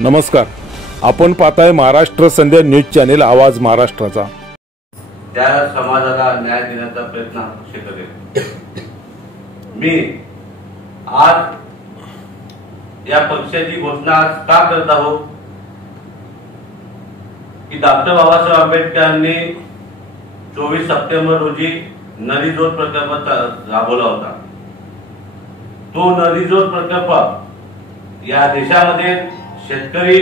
नमस्कार, आपण पाहताय महाराष्ट्र संध्या न्यूज चॅनेल आवाज महाराष्ट्राचा। त्या समाजाला न्याय देण्याचा प्रयत्न पक्ष करेल। मी आज या पक्षाची घोषणा आज का करत आहोत की डॉक्टर बाबासाहेब आंबेडकरांनी 24 सप्टेंबर रोजी नदी जोड प्रकल्प राबवला होता। तो नदी जोड प्रकल्प या देशामध्ये शेतकरी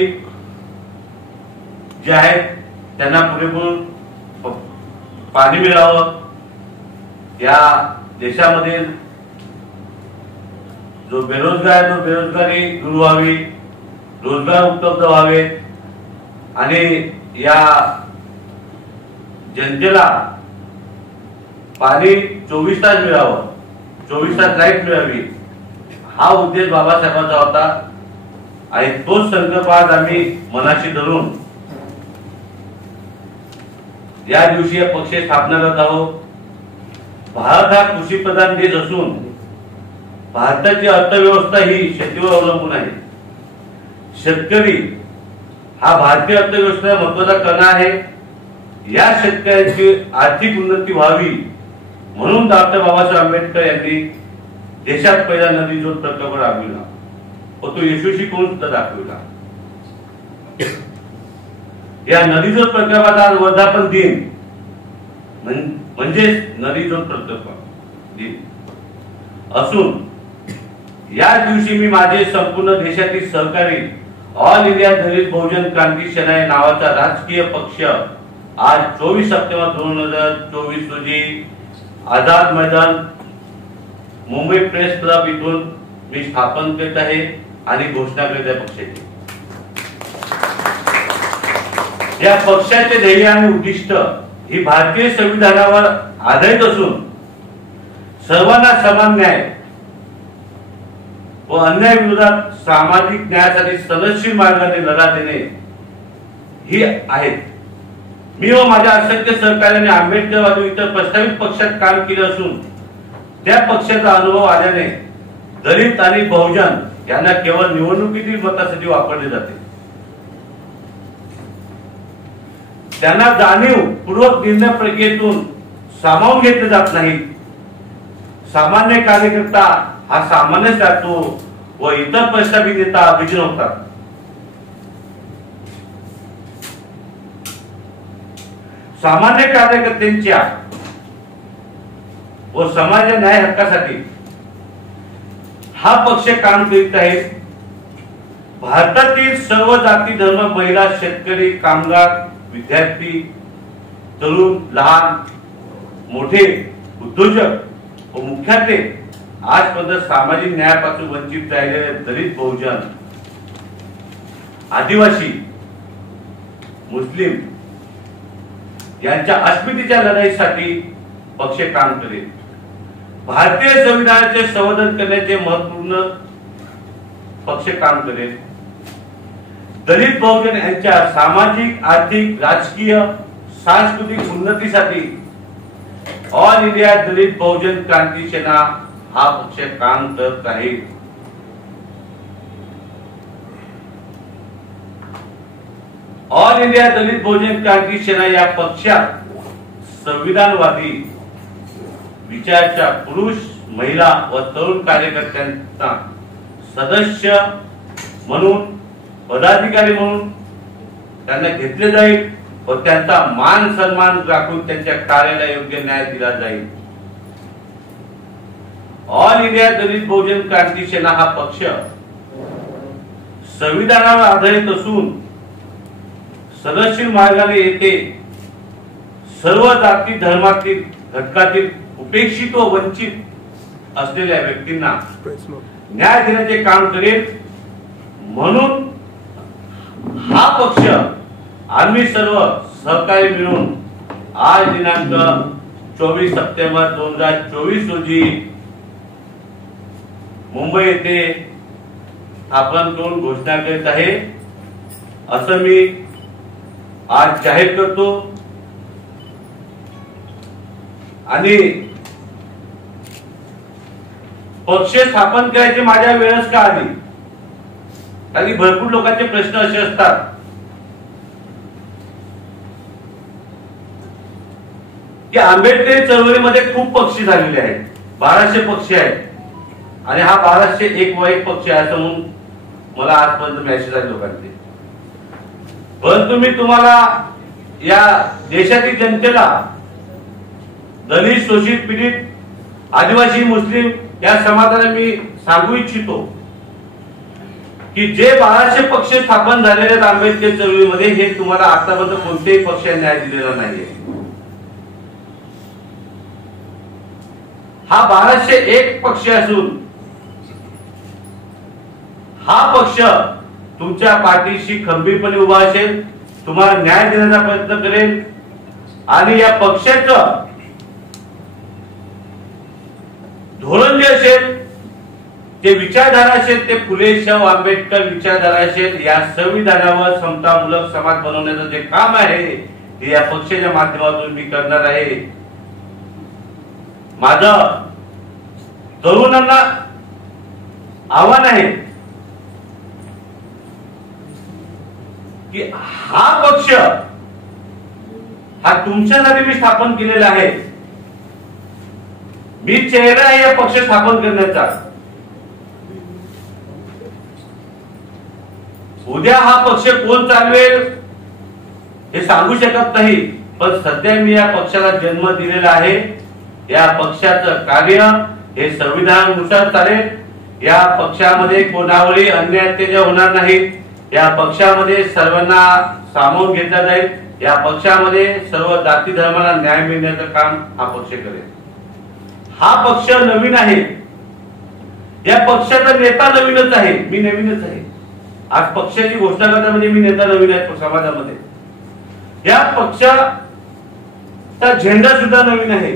जे आहेत त्यांना पुरेपूर पाणी मिळावं, या देशामध्ये जो बेरोजगार आहे तो बेरोजगारी दूर व्हावी, रोजगार उपलब्ध व्हावे आणि या जनतेला पाणी 24 तास मिळावं, 24 तास लाईट मिळावी, हा उद्देश बाबासाहेबांचा होता। आणि तोच संकल्प आज आम्ही मनाशी धरून या दिवशी पक्ष स्थापना करत आहोत। भारत हा कृषी प्रधान देश असून भारताची अर्थव्यवस्था ही शेतीवर अवलंबून आहे। शेतकरी हा भारतीय अर्थव्यवस्थेचा महत्त्वाचा कणा आहे। या शेतकऱ्यांची आर्थिक उन्नती व्हावी म्हणून डॉक्टर बाबासाहेब आंबेडकर यांनी देशात पहिला नदी जोड प्रकल्प राबविला व तो यशस्वी करून सुद्धा दाखविला। या नदी जोड प्रकल्पाचा आज वर्धापन दिन म्हणजे नदी जोड प्रकल्प दिन असून या दिवशी मी माझे संपूर्ण देशातील सहकारी ऑल इंडिया दलित बहुजन क्रांती सेना या नावाचा राजकीय पक्ष आज 24 सप्टेंबर 2024 रोजी आझाद मैदान मुंबई प्रेस क्लब इथून मी स्थापन करत आहे आणि घोषणा करत आहे पक्षाची। या पक्षाचे ध्येय आणि उद्दिष्ट ही भारतीय संविधानावर आधारित असून सर्वांना समान न्याय व अन्याय विरोधात सामाजिक न्यायासाठी सदनशील मार्गाने लढा देणे ही आहेत। मी व माझ्या असंख्य सहकार्याने आंबेडकरवादी इतर प्रस्तावित पक्षात काम केले असून त्या पक्षाचा अनुभव आल्याने दलित आणि बहुजन यांना केवळ निवडणुकीतील मतासाठी वापरले जाते। त्यांना जाणीवपूर्वक निर्णय प्रक्रियेतून सामावून घेतले जात नाही। सामान्य कार्यकर्ता हा सामान्यच राहतो व इतर प्रस्तावित नेता अभिजन होतात। सामान्य कार्यकर्त्यांच्या व समाज न्याय हक्कासाठी हा पक्ष काम करीत आहे। भारतातील सर्व जाती धर्म महिला शेतकरी कामगार विद्यार्थी तरुण लहान मोठे उद्योजक व मुख्यत्वे आजपर्यंत सामाजिक न्यायापासून वंचित राहिलेले दलित बहुजन आदिवासी मुस्लिम यांच्या अस्मितेच्या लढाईसाठी पक्ष काम करेल। भारतीय संविधानाचे संवर्धन करण्याचे महत्त्वपूर्ण पक्ष काम करेल। दलित बहुजन यांच्या सामाजिक आर्थिक राजकीय सांस्कृतिक उन्नतीसाठी ऑल इंडिया दलित बहुजन क्रांती सेना हा पक्ष काम करत आहे। ऑल इंडिया दलित बहुजन क्रांती सेना या पक्षात संविधानवादी विचाराच्या पुरुष महिला व तरुण कार्यकर्त्यांचा सदस्य म्हणून पदाधिकारी म्हणून त्यांना घेतले जाईल व त्यांचा मान सन्मान राखून त्यांच्या कार्याला योग्य न्याय दिला जाईल। ऑल इंडिया दलित बहुजन क्रांती सेना हा पक्ष संविधानावर आधारित असून सदनशील मार्गाने येते सर्व जाती धर्मातील घटकातील उपेक्षित व वंचित असलेल्या व्यक्तींना न्याय देण्याचे काम करेल। म्हणून हा पक्ष आम्ही सर्व सहकारी मिळून आज दिनांक 24 सप्टेंबर 2024 रोजी मुंबई येथे स्थापन करून घोषणा करीत आहे असं मी आज जाहीर करतो। आणि पक्ष स्थापन करायची माझ्या वेळच का आली कारण की भरपूर लोकांचे प्रश्न असे असतात की आंबेडकरी चळवळीमध्ये खूप पक्ष झालेले आहेत, 1200 पक्ष आहेत आणि हा 1201 पक्ष आहे असं म्हणून मला आजपर्यंत मेसेज आले लोकांचे. परंतु मी तुम्हाला या देशातील जनतेला, दलित, शोषित, पीडित, आदिवासी, मुस्लिम या समाजाला मी सांगू इच्छितो की जे 1200 पक्ष स्थापन झालेले आहेत आंबेडकर चळवळीमध्ये, हे तुम्हाला आतापर्यंत कोणत्याही पक्षाने न्याय दिलेला नाहीये. हा 1201 पक्ष असून हा पक्ष तुमच्या पाठीशी खंबीरपणे उभा असेल, तुम्हाला न्याय देण्याचा प्रयत्न करेल आणि या पक्षाचं धोरण जे असेल, ते विचारधारा असेल, ते फुले शाहू आंबेडकर विचारधारा असेल, या संविधानावर समतामूलक समाज बनवण्याचं जे काम आहे ते या पक्षाच्या माध्यमातून मी करणार आहे. माझं तरुणांना आव्हान आहे की हा पक्ष हा तुमच्यासाठी मी स्थापन केलेला आहे. मी चेहरा आहे या पक्ष स्थापन करण्याचा. उद्या हा पक्ष कोण चालवेल हे सांगू शकत नाही, पण सध्या मी या पक्षाला जन्म दिलेला आहे. या पक्षाचं कार्य हे संविधानानुसार चालेल. या पक्षामध्ये कोणावरही अन्याय अत्याचार होणार नाही. या पक्षामध्ये सर्वांना सामावून घेतला जाईल. या पक्षामध्ये सर्व जाती धर्माला न्याय मिळण्याचं काम हा पक्ष करेल. हा पक्ष नवीन आहे. या पक्षाचा नेता नवीनच आहे, मी नवीनच आहे. आज पक्षाची घोषणा करता म्हणजे मी नेता नवीन आहे समाजामध्ये. या पक्षाचा झेंडा सुद्धा नवीन आहे,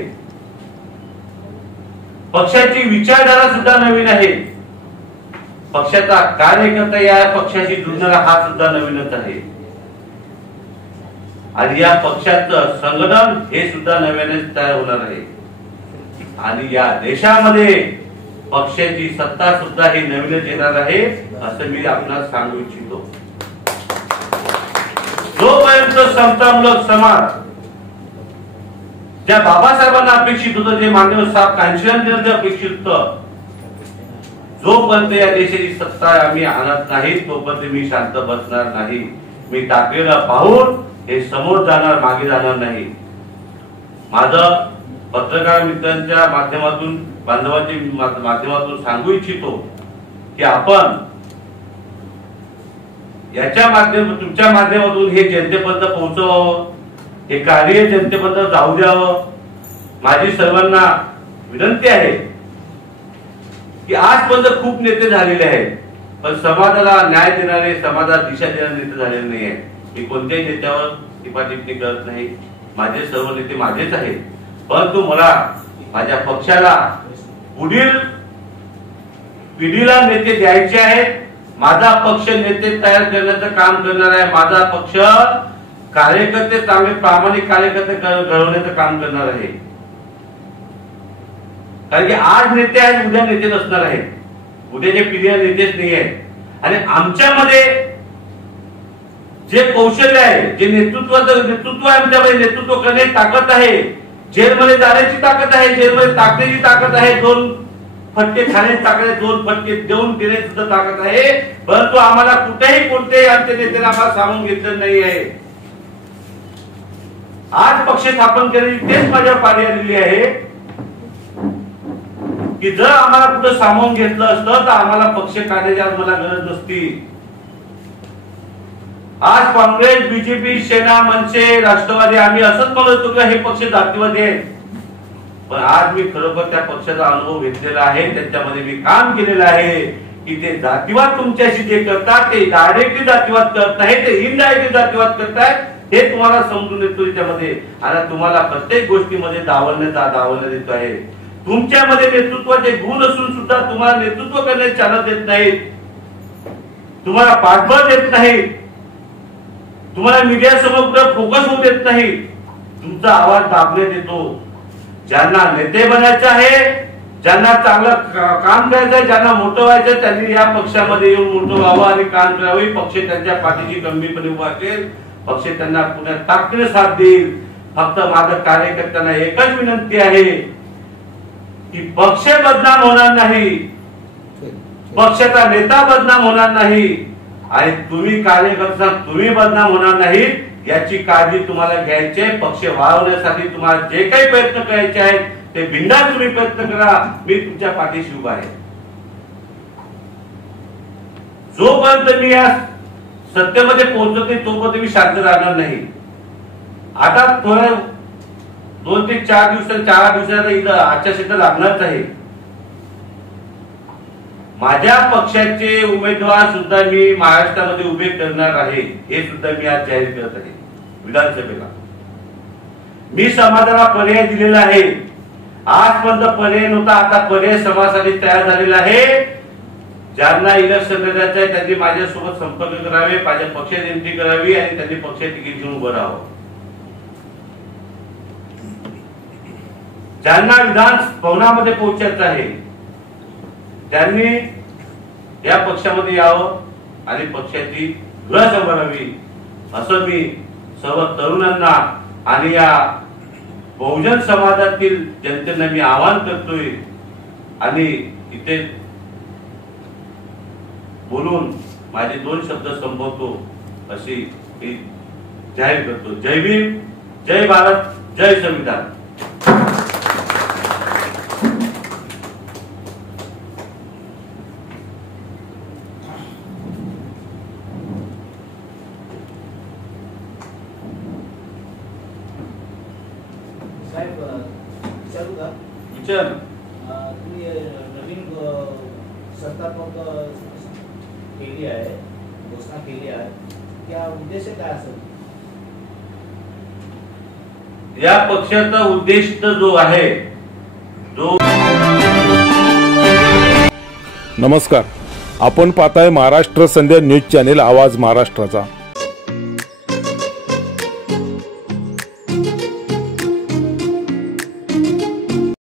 पक्षाची विचारधारा सुद्धा नवीन आहे, पक्षाचा कार्यकर्ता या पक्षाशी जुळणारा हा सुद्धा नवीनच आहे आणि या पक्षाचं संघटन हे सुद्धा नव्यानेच तयार होणार आहे. आणि या देशामध्ये पक्षाची सत्ता सुद्धा ही नवीनच येणार आहे असं मी आपल्याला सांगू इच्छितो. जोपर्यंत समतामूलक समाज ज्या बाबासाहेबांना अपेक्षित होतं, जे माननीय साहेब कांशीराम अपेक्षित होतं, जोपर्यंत या देशाची सत्ता आम्ही आणत नाही तोपर्यंत मी शांत बसणार नाही. मी ताकदीला पाहून हे समोर जाणार, मागे जाणार नाही. माझं पत्रकार मित्रांच्या माध्यमातून, बांधवांच्या माध्यमातून सांगू इच्छितो की आपण याच्या माध्यमातून, तुमच्या माध्यमातून हे जनतेपर्यंत पोहोचवावं, हे कार्य जनतेपर्यंत जाऊ द्यावं. माझी सर्वांना विनंती आहे की आजपर्यंत खूप नेते झालेले आहेत, पण समाजाला न्याय देणारे, समाजाला दिशा देणारे नेते झालेले नाही आहेत. मी कोणत्याही नेत्यावर टिप्पणी करत नाही. माझे सर्व नेते माझेच आहेत, परंतु मला माझ्या पक्षाला पुढील पिढीला नेते द्यायचे आहेत. माझा पक्ष नेते तयार करण्याचं काम करणार आहे. माझा पक्ष कार्यकर्ते, चांगले प्रामाणिक कार्यकर्ते घडवण्याचं काम करणार आहे. कारण की आज नेते आहेत, उद्या नेते नसणार आहेत. उद्याचे पिढीला नेतेच नाही आहेत. आणि आमच्यामध्ये जे कौशल्य आहे, जे नेतृत्व आहे, आमच्यामध्ये नेतृत्व करण्याची ताकद आहे, जेलमध्ये जाण्याची ताकद आहे, जेलमध्ये टाकण्याची ताकद आहे, 2 फटके खाण्याची ताकद आहे, 2 फटके देऊन देण्याची सुद्धा ताकद आहे. परंतु आम्हाला कुठेही कोणत्याही आमच्या नेत्याने आम्हाला सामावून घेतलं नाही आहे. आज पक्ष स्थापन करण्याची तेच माझ्या पारी आलेली आहे की जर आम्हाला कुठं सामावून घेतलं असतं तर आम्हाला पक्ष काढण्याची आज मला गरज नसती. आज काँग्रेस, बीजेपी, सेना, मनसे, राष्ट्रवादी आम्ही असंच म्हणत होतो की हे पक्ष जातीवादी आहेत, पण आज मी खरोखर त्या पक्षाचा अनुभव घेतलेला आहे. त्याच्यामध्ये मी काम केलेलं आहे की ते जातीवाद तुमच्याशी जे करतात ते डायरेक्टली जातीवाद करत नाही, ते इनडायरेक्टली जातीवाद करतायत. हे तुम्हाला समजून येतो त्याच्यामध्ये. आणि तुम्हाला प्रत्येक गोष्टीमध्ये डावलण्यात येत आहे. तुमच्यामध्ये नेतृत्वाचे गुण असून सुद्धा तुम्हाला नेतृत्व करण्याची चालत देत नाहीत, तुम्हाला पाठबळ देत नाहीत, तुम्हाला मीडिया समोर फोकस होऊ देत नाही, तुमचा आवाज दाबण्यात येतो. ज्यांना नेते बनायचं आहे ज्यांना चांगलं काम करायचंय, ज्यांना मोठं व्हायचंय, त्यांनी या पक्षामध्ये येऊन मोठं व्हावं आणि काम करावं. पक्ष त्यांच्या पाठीशी गंभीरपणे उभा असेल, पक्ष त्यांना पुन्हा ताकदीने साथ देईल. फक्त माझं कार्यकर्त्यांना एकच विनंती आहे की पक्ष बदनाम होणार नाही, पक्षाचा नेता बदनाम होणार नाही आणि तुम्ही कार्यकर्ता तुम्ही बदनाम होणार नाही याची काळजी तुम्हाला घ्यायची आहे. पक्ष वाढवण्यासाठी तुम्हाला जे काही प्रयत्न करायचे आहेत ते बिनधास्त तुम्ही प्रयत्न करा. मी तुमच्या पाठीशी उभा आहे. जोपर्यंत मी या सत्तेमध्ये पोहोचत नाही तोपर्यंत मी शांत राहणार नाही. आता थोड्या 2 ते 4 दिवसात इथं आचारसंहिता लागणारच आहे. माझ्या पक्षाचे उमेदवार सुद्धा मी महाराष्ट्रामध्ये उभे करणार आहे, हे सुद्धा मी आज जाहीर करत आहे. विधानसभेला मी समाजाला पर्याय दिलेला आहे. आजपर्यंत पर्याय नव्हता, आता पर्याय समाजासाठी तयार झालेला आहे. ज्यांना इलेक्शन लढायचं आहे त्यांनी माझ्यासोबत संपर्क करावे, माझ्या पक्षात एंट्री करावी आणि त्यांनी पक्षात तिकीट घेऊन उभं राहावं. ज्यांना विधान भवनामध्ये पोहोचायचं आहे त्यांनी या पक्षामध्ये यावं आणि पक्षाची धुरा सांभाळावी, असं मी सर्व तरुणांना आणि या बहुजन समाजातील जनतेला मी आवाहन करतोय आणि इथे बोलून माझे 2 शब्द संपवतो अशी मी जाहीर करतो. जय भीम, जय भारत, जय संविधान. साहेब विचारू का? विचार. तुम्ही नवीन संस्थात्मक केली आहे, घोषणा केली आहे, त्या उद्देश काय असेल? या पक्षाचा उद्देश जो आहे जो. नमस्कार, आपण पाहताय महाराष्ट्र संध्या न्यूज चॅनेल आवाज महाराष्ट्राचा.